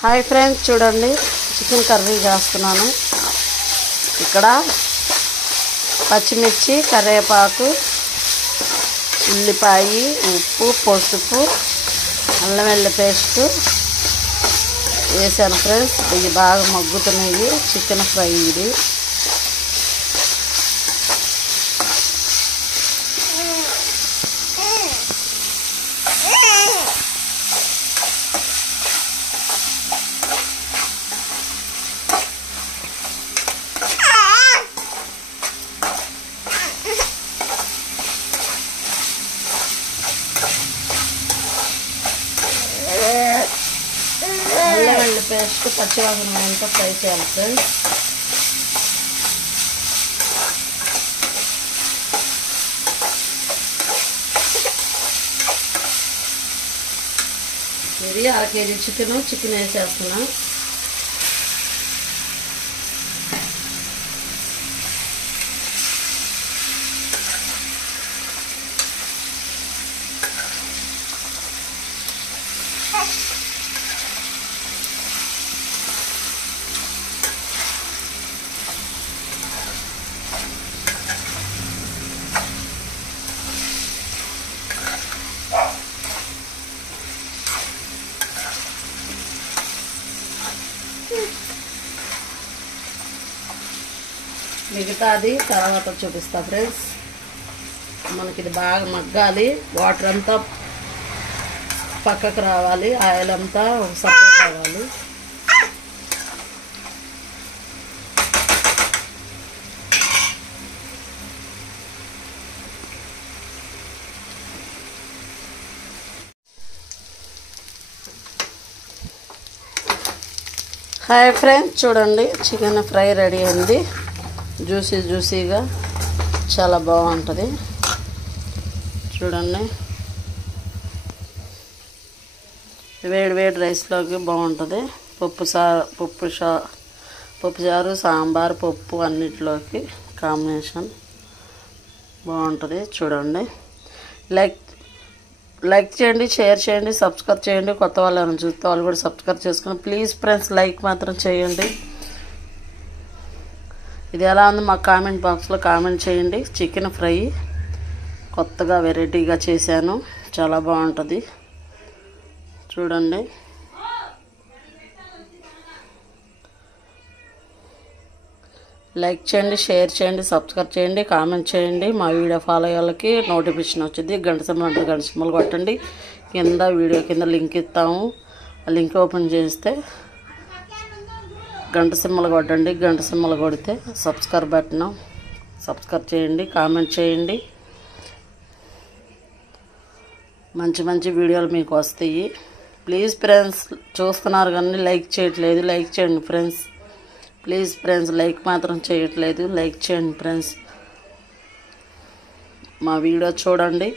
Hi friends, చూడండి chicken curry చేస్తున్నాను. ఇక్కడ పచ్చిమిర్చి, కరివేపాకు, ఉల్లిపాయ, ఉప్పు, పసుపు, అల్లం వెల్లుల్లి పేస్ట్ వేసాను ఫ్రెండ్స్. ఇవి బాగా మగ్గుతున్నాయి. చికెన్ ఫ్రై ఇది. అల్లం వెల్లుల్లి పేస్ట్ పచ్చివాసన అంతా ఫ్రై చేయాలి ఫ్రెండ్స్. ఇది 1/2 కేజీ చికెన్ వేసేస్తున్నా. మిగతాది తర్వాత చూపిస్తా ఫ్రెండ్స్. మనకి ఇది బాగా మగ్గాలి. వాటర్ అంతా పక్కకు రావాలి. ఆయిల్ అంతా సపరేట్ అవ్వాలి. హాయ్ ఫ్రెండ్స్, చూడండి చికెన్ ఫ్రై రెడీ అయింది. జ్యూసీగా చాలా బాగుంటుంది. చూడండి, వేడి రైస్లోకి బాగుంటుంది. పప్పుచారు, సాంబార్, పప్పు అన్నిటిలోకి కాంబినేషన్ బాగుంటుంది. చూడండి, లైక్ చేయండి, షేర్ చేయండి, సబ్స్క్రైబ్ చేయండి. కొత్త వాళ్ళు ఎవరైనా చూస్తే వాళ్ళు కూడా సబ్స్క్రైబ్ చేసుకుని ప్లీజ్ ఫ్రెండ్స్ లైక్ మాత్రం చేయండి. ఇది ఎలా ఉంది మాకు కామెంట్ బాక్స్లో కామెంట్ చేయండి. చికెన్ ఫ్రై కొత్తగా వెరైటీగా చేశాను, చాలా బాగుంటుంది. చూడండి, లైక్ చేయండి, షేర్ చేయండి, సబ్స్క్రైబ్ చేయండి, కామెంట్ చేయండి. మా వీడియో ఫాలో అయ్యే వాళ్ళకి నోటిఫికేషన్ వచ్చింది. గంట సింబల్ కొట్టండి. కింద వీడియో కింద లింక్ ఇస్తాము. ఆ లింక్ ఓపెన్ చేస్తే గంట సింబల్ కొట్టండి. గంట సింబల్ కొడితే సబ్స్క్రైబ్ బటన్ సబ్స్క్రైబ్ చేయండి, కామెంట్ చేయండి. మంచి వీడియోలు మీకు వస్తాయి. ప్లీజ్ ఫ్రెండ్స్, చూస్తున్నారు కానీ లైక్ చేయట్లేదు. లైక్ చేయండి ఫ్రెండ్స్. ప్లీజ్ ఫ్రెండ్స్, లైక్ మాత్రం చేయట్లేదు. లైక్ చేయండి ఫ్రెండ్స్. మా వీడియో చూడండి.